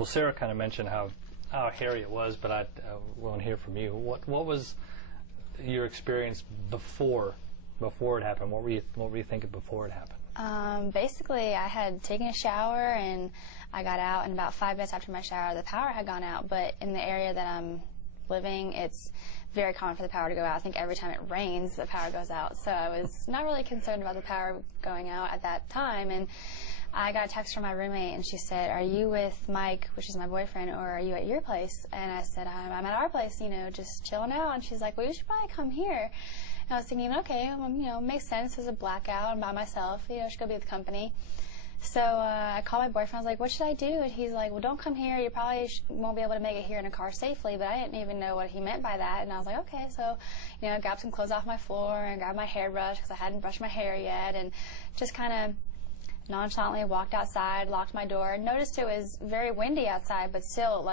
Well, Sarah kind of mentioned how hairy it was, but I want to hear from you. What was your experience before it happened? What were you thinking before it happened? Basically, I had taken a shower and I got out, and about 5 minutes after my shower, the power had gone out. But in the area that I'm living, it's very common for the power to go out. I think every time it rains, the power goes out. So I was not really concerned about the power going out at that time. And I got a text from my roommate, and she said, "Are you with Mike," which is my boyfriend, "or are you at your place?" And I said, I'm at our place, just chilling out. And she's like, "Well, you should probably come here." And I was thinking, okay, well, makes sense. There's a blackout. I'm by myself. I should go be with company. So I called my boyfriend. I was like, "What should I do?" And he's like, "Well, don't come here. You probably won't be able to make it here in a car safely." But I didn't even know what he meant by that. And I was like, okay. So, I grabbed some clothes off my floor and grabbed my hairbrush because I hadn't brushed my hair yet, and just kind of nonchalantly walked outside, locked my door, noticed it was very windy outside, but still,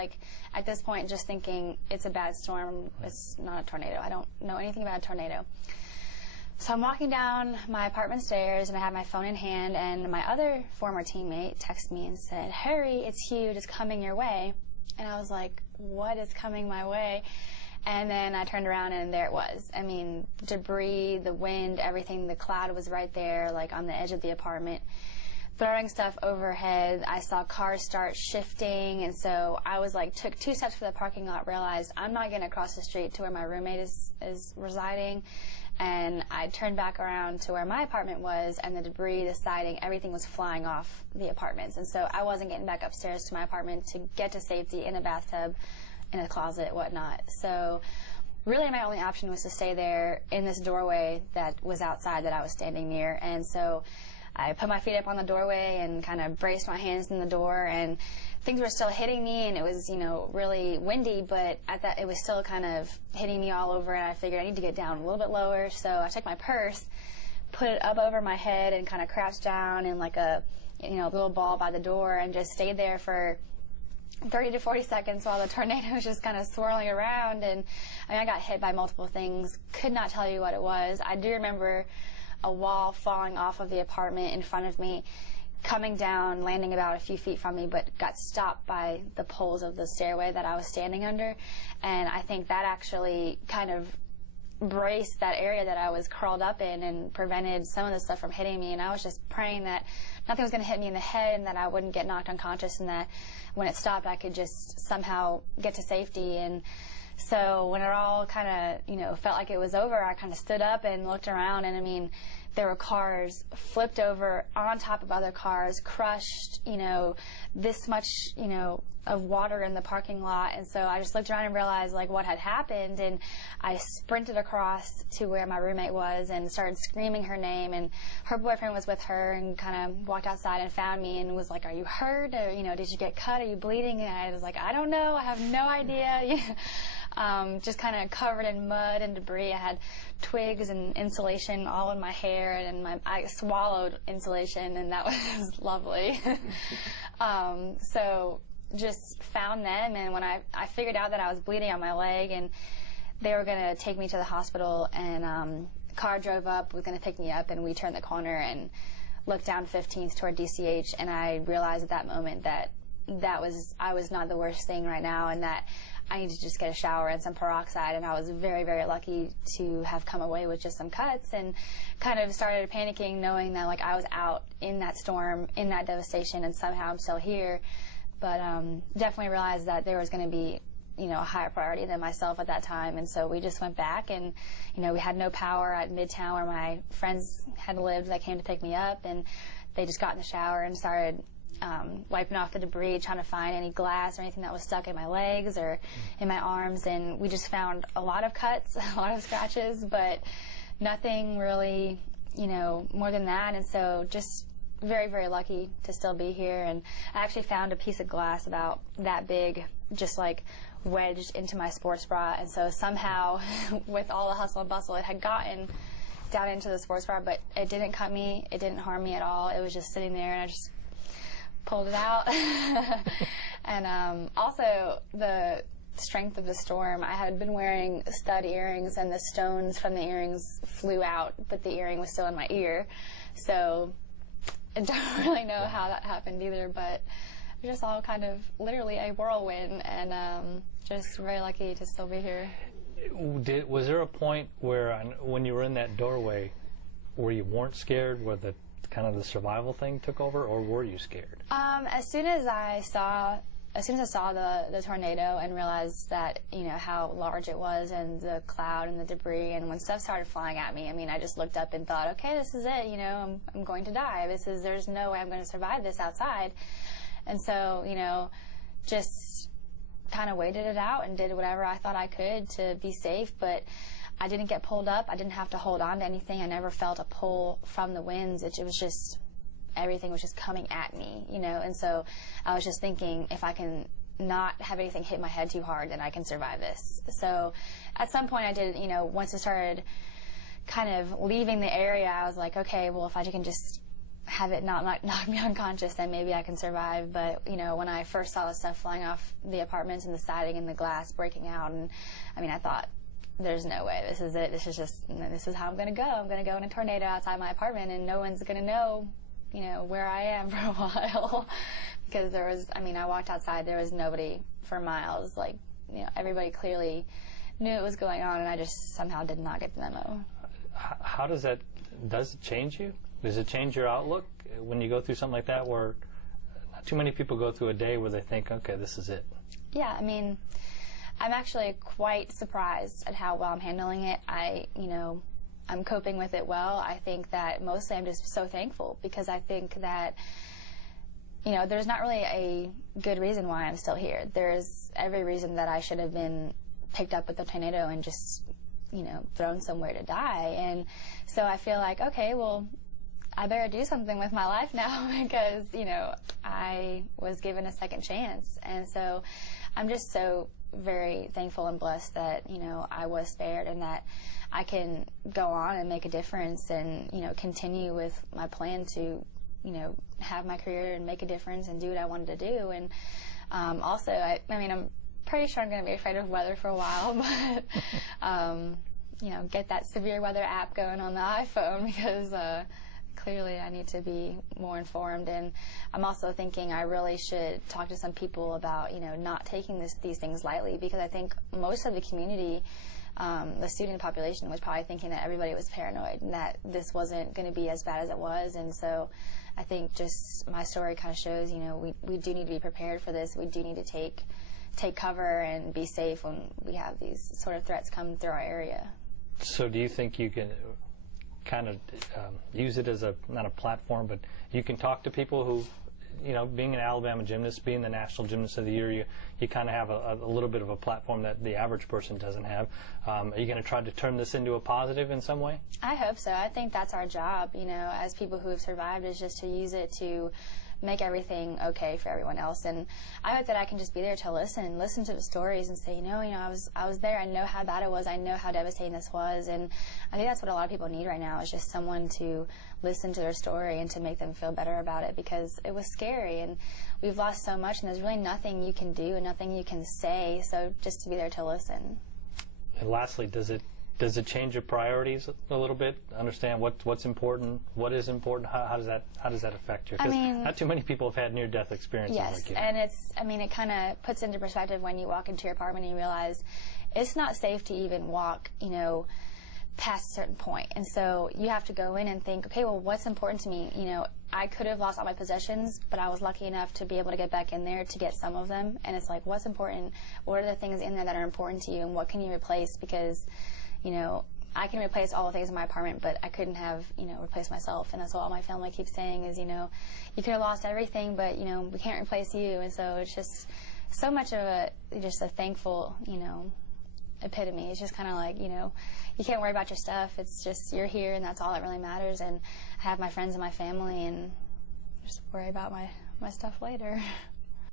at this point, just thinking it's a bad storm. It's not a tornado. I don't know anything about a tornado. So I'm walking down my apartment stairs, and I have my phone in hand, and my other former teammate texted me and said, "Harry, it's huge. It's coming your way." And I was like, what is coming my way? And then I turned around, and there it was. I mean, debris, the wind, everything, the cloud was right there, on the edge of the apartment, throwing stuff overhead. I saw cars start shifting, and so I was took 2 steps to the parking lot, realized I'm not getting across the street to where my roommate is residing. And I turned back around to where my apartment was, and the debris, the siding, everything was flying off the apartments. And so I wasn't getting back upstairs to my apartment to get to safety in a bathtub, in a closet, whatnot. So really my only option was to stay there in this doorway that was outside that I was standing near. And so I put my feet up on the doorway and kind of braced my hands in the door, and things were still hitting me, and it was, really windy, but it was still kind of hitting me all over, and I figured I need to get down a little bit lower. So I took my purse, put it up over my head, and kind of crouched down in a little ball by the door, and just stayed there for 30 to 40 seconds while the tornado was just kind of swirling around. And I got hit by multiple things. Could not tell you what it was. I do remember a wall falling off of the apartment in front of me, coming down, landing about a few feet from me, but got stopped by the poles of the stairway that I was standing under. And I think that actually kind of braced that area that I was curled up in and prevented some of the stuff from hitting me. And I was just praying that nothing was going to hit me in the head, and that I wouldn't get knocked unconscious, and that when it stopped I could just somehow get to safety. And so when it all kind of, felt like it was over, I kind of stood up and looked around, and I mean, there were cars flipped over on top of other cars, crushed, this much, of water in the parking lot. And so I just looked around and realized what had happened, and I sprinted across to where my roommate was and started screaming her name, and her boyfriend was with her, and kind of walked outside and found me and was like, "Are you hurt? Or, did you get cut? Are you bleeding?" And I was like, "I don't know. I have no idea." Just kind of covered in mud and debris. I had twigs and insulation all in my hair, and I swallowed insulation, and that was lovely. So just found them, and when I figured out that I was bleeding on my leg, and they were going to take me to the hospital, and a car drove up, was going to pick me up, and we turned the corner and looked down 15th toward DCH, and I realized at that moment that I was not the worst thing right now, and that I needed to just get a shower and some peroxide. And I was very, very lucky to have come away with just some cuts, and kind of started panicking, knowing that I was out in that storm, in that devastation, and somehow I'm still here. But definitely realized that there was going to be a higher priority than myself at that time. And so we just went back, and we had no power at Midtown where my friends had lived that came to pick me up, and they just got in the shower and started wiping off the debris, trying to find any glass or anything that was stuck in my legs or in my arms. And we just found a lot of cuts, a lot of scratches, but nothing really, more than that. And so just very, very lucky to still be here. And I actually found a piece of glass about that big, just wedged into my sports bra. And so somehow, with all the hustle and bustle, it had gotten down into the sports bra, but it didn't cut me, it didn't harm me at all. It was just sitting there, and I just pulled it out. And also the strength of the storm, I had been wearing stud earrings, and the stones from the earrings flew out, but the earring was still in my ear. So I don't really know how that happened either, but just all kind of literally a whirlwind, and just very lucky to still be here. Was there a point where, when you were in that doorway, where you weren't scared, where the kind of the survival thing took over, or were you scared? As soon as I saw the tornado and realized that, you know, how large it was, and the cloud and the debris, and when stuff started flying at me, I mean, I just looked up and thought, okay, this is it, you know, I'm going to die. There's no way I'm going to survive this outside. And so, you know, just kind of waited it out and did whatever I thought I could to be safe, but I didn't get pulled up. I didn't have to hold on to anything. I never felt a pull from the winds. It was just, everything was just coming at me, you know, and so I was just thinking, if I can not have anything hit my head too hard, then I can survive this. So at some point I did, you know, once it started kind of leaving the area, I was like, okay, well, if I can just have it not knock me unconscious, then maybe I can survive. But, you know, when I first saw the stuff flying off the apartments and the siding and the glass breaking out, and I mean, I thought, there's no way, this is it, this is how I'm going to go. I'm going to go in a tornado outside my apartment, and no one's going to know, you know, where I am for a while. Because there was, I mean, I walked outside, there was nobody for miles. Like, you know, everybody clearly knew it was going on, and I just somehow did not get the memo. How does it change you? Does it change your outlook when you go through something like that, where not too many people go through a day where they think, okay, this is it? Yeah, I mean, I'm actually quite surprised at how well I'm handling it. I'm coping with it well. I think that mostly I'm just so thankful, because I think that, you know, there's not really a good reason why I'm still here. There's every reason that I should have been picked up with the tornado and just, you know, thrown somewhere to die. And so I feel like, okay, well, I better do something with my life now, because, you know, I was given a second chance. And so I'm just so very thankful and blessed that, you know, I was spared, and that I can go on and make a difference, and, you know, continue with my plan to, you know, have my career and make a difference and do what I wanted to do. And also, I mean, I'm pretty sure I'm going to be afraid of weather for a while, but, you know, get that severe weather app going on the iPhone, because clearly I need to be more informed. And I'm also thinking I really should talk to some people about, you know, not taking these things lightly, because I think most of the community, the student population, was probably thinking that everybody was paranoid and that this wasn't going to be as bad as it was. And so I think just my story kind of shows, you know, we do need to be prepared for this. We do need to take cover and be safe when we have these sort of threats come through our area. So do you think you can kind of use it as not a platform, but you can talk to people who, you know, being an Alabama gymnast, being the National Gymnast of the Year, you kind of have a little bit of a platform that the average person doesn't have. Are you going to try to turn this into a positive in some way? I hope so. I think that's our job, you know, as people who have survived, is just to use it to make everything okay for everyone else. And I hope that I can just be there to listen to the stories and say, you know, I was there. I know how bad it was. I know how devastating this was. And I think that's what a lot of people need right now, is just someone to listen to their story and to make them feel better about it, because it was scary and we've lost so much, and there's really nothing you can do and nothing you can say. So just to be there to listen. And lastly, does it change your priorities a little bit? Understand what's important, what is important? How does that affect you? Because not too many people have had near-death experiences like you. Yes, and it kind of puts into perspective when you walk into your apartment and you realize it's not safe to even walk, you know, past a certain point. And so you have to go in and think, okay, well, what's important to me? You know, I could have lost all my possessions, but I was lucky enough to be able to get back in there to get some of them. And it's like, what's important? What are the things in there that are important to you, and what can you replace? Because, you know, I can replace all the things in my apartment, but I couldn't have, you know, replaced myself. And that's what all my family keeps saying is, you know, you could have lost everything, but, you know, we can't replace you. And so it's just so much of a thankful, you know, epitome. It's just kind of like, you know, you can't worry about your stuff. It's just, you're here, and that's all that really matters. And I have my friends and my family, and just worry about my stuff later.